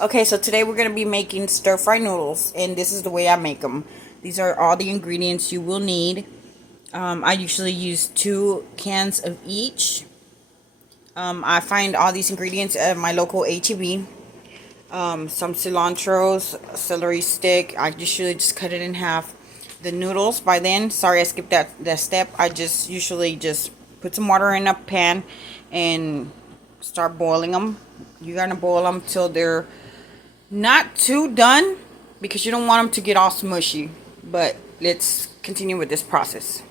Okay, so today we're going to be making stir-fry noodles, and this is the way I make them. These are all the ingredients you will need. I usually use 2 cans of each. I find all these ingredients at my local HEB. Some cilantro, celery stick. I usually just cut it in half. The noodles, by then, sorry I skipped that step. I just usually just put some water in a pan and start boiling them. You're going to boil them till they're not too done, because you don't want them to get all smushy. But let's continue with this process.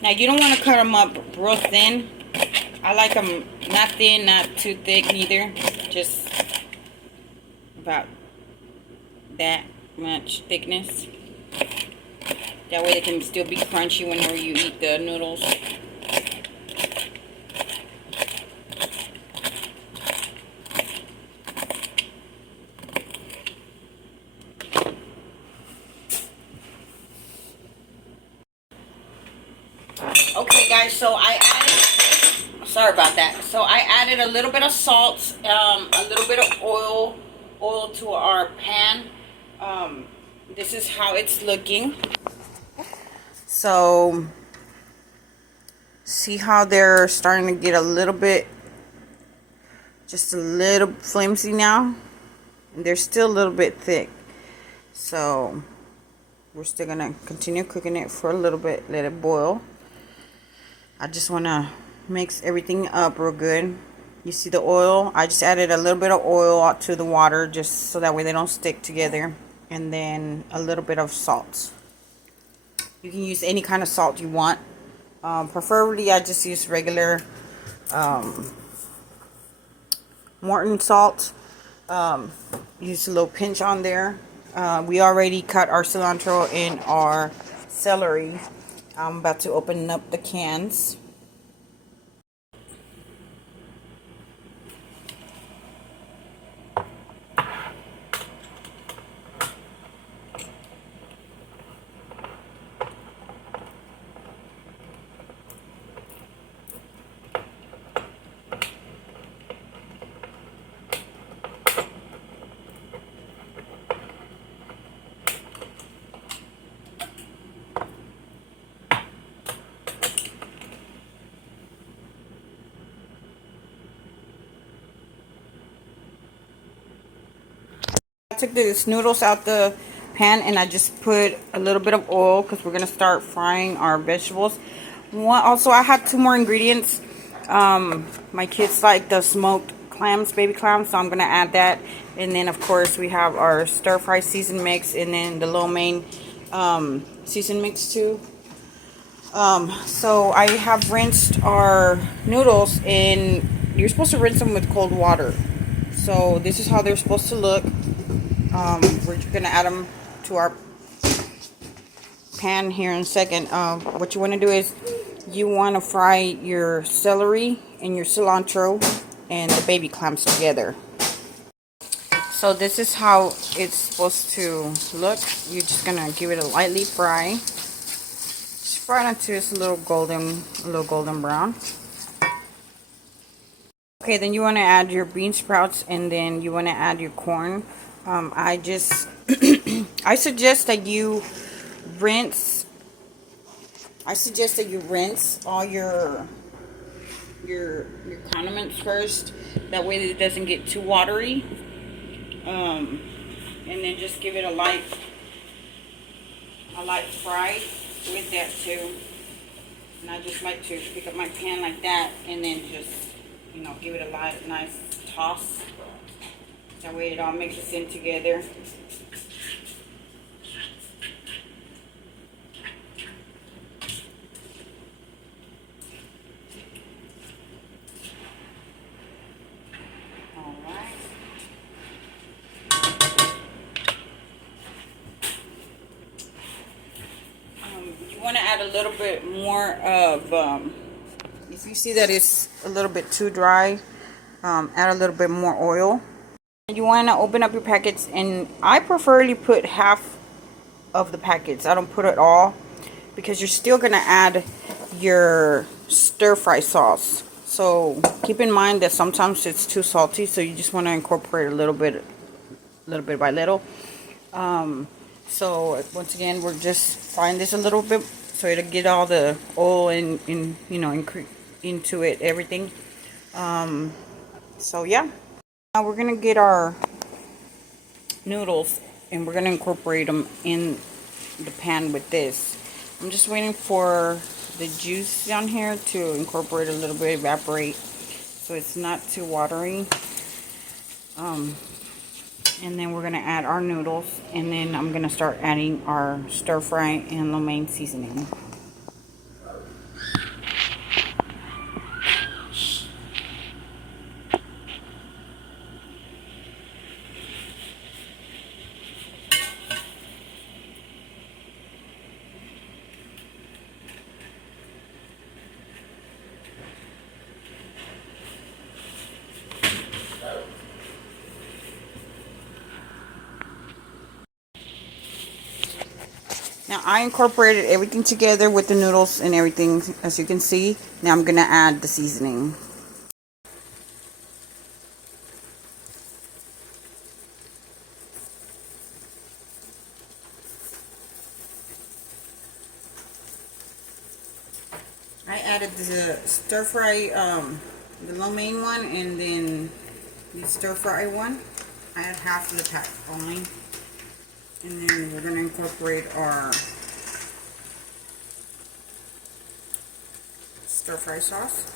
Now you don't want to cut them up real thin. I like them not thin, not too thick neither. Just about that much thickness. That way they can still be crunchy whenever you eat the noodles. Okay guys, so I added, sorry about that. So I added a little bit of salt, a little bit of oil to our pan. This is how it's looking. So see how they're starting to get a little bit, just a little flimsy now, and they're still a little bit thick. So we're still gonna continue cooking it for a little bit, let it boil. I just want to mix everything up real good. You see the oil? I just added a little bit of oil to the water just so that way they don't stick together. And then a little bit of salt. You can use any kind of salt you want. Preferably I just use regular Morton salt. Use a little pinch on there. We already cut our cilantro and our celery. I'm about to open up the cans. I took these noodles out the pan and I just put a little bit of oil because we're going to start frying our vegetables. Also, I had 2 more ingredients. My kids like the smoked clams, baby clams, so I'm going to add that. And then, of course, we have our stir-fry season mix and then the lo mein season mix too. So I have rinsed our noodles, and you're supposed to rinse them with cold water. So this is how they're supposed to look. We're going to add them to our pan here in a second. What you want to do is you want to fry your celery and your cilantro and the baby clams together. So this is how it's supposed to look. You're just going to give it a lightly fry. Just fry it until it's a little golden brown. Okay, then you want to add your bean sprouts, and then you want to add your corn. I suggest that you rinse. All your condiments first. That way it doesn't get too watery. And then just give it a light fry with that too. And I just like to pick up my pan like that and then just, give it a nice toss. That way it all mixes in together. Alright. You want to add a little bit more of you see that it's a little bit too dry, add a little bit more oil. You want to open up your packets, and I preferably put half of the packets. I don't put it all because you're still going to add your stir fry sauce. So keep in mind that sometimes it's too salty, so you just want to incorporate a little bit by little. So once again, we're just frying this a little bit so it'll get all the oil into it, everything. So yeah, now we're gonna get our noodles and we're gonna incorporate them in the pan with this. I'm just waiting for the juice down here to incorporate a little bit, evaporate, so it's not too watery. And then we're gonna add our noodles, and then I'm gonna start adding our stir fry and lo mein seasoning. Now I incorporated everything together with the noodles and everything, as you can see. Now I'm gonna add the seasoning. I added the stir fry, the lo mein one, and then the stir fry one. I have half of the pack only. And then we're going to incorporate our stir fry sauce.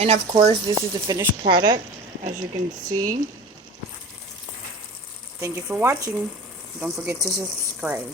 And of course, this is the finished product, as you can see. Thank you for watching. Don't forget to subscribe.